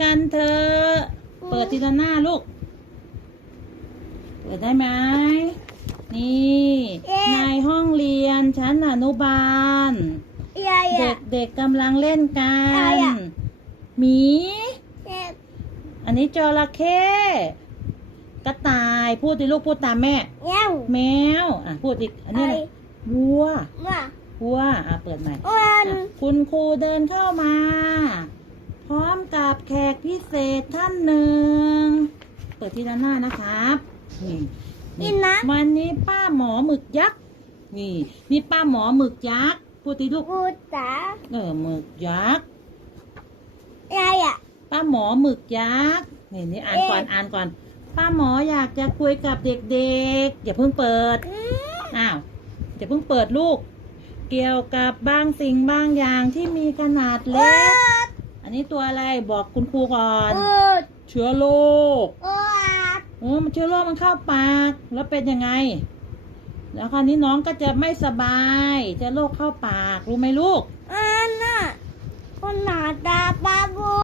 กันเถอะเปิดทีละหน้าลูก เปิดได้ไหมนี่ในห้องเรียนชั้นอนุบาลยายเด็อะกเด็กกำลังเล่นกัอะไรนอะหมีเจ็บอันนี้จระเข้กระต่ายพูดดิลูกพูดตามแม่เงี้ยวแมวอะพูดอีกอันนี้อะไรไอ้วัวมาวัวอะเปิดใหม่อ้วนอะคุณครูเดินเข้ามา พร้อมกับแขกพิเศษท่านหนึ่ง เปิดทีละหน้านะครับนี่กินนะวันนี้ป้าหมอหมึกยักษ์นี่นี่ป้าหมอหมึกยักษ์พูดดิลูกกูจ๋าเออหมึกยักษ์ยายอะป้าหมอหมึกยักษ์นี่นี่อ่านก่อนเอ๊ะอ่านก่อน ป้าหมออยากจะคุยกับเด็กๆอย่าเพิ่งเปิดอืมอ้าวอย่าเพิ่งเปิดลูก เกี่ยวกับบางสิ่งบางอย่างที่มีขนาดอ้เล็กว นอันนี้ตัวอะไรบอกคุณครูก่อนอ้วนเชื้อโรคอ้วนเออมันเชื้อโรคมันเข้าปาก แล้วเป็นยังไง แล้วคราวนี้น้องก็จะไม่สบายเชื้อโรคเข้าปากรู้ไหมลูก อันน่ะ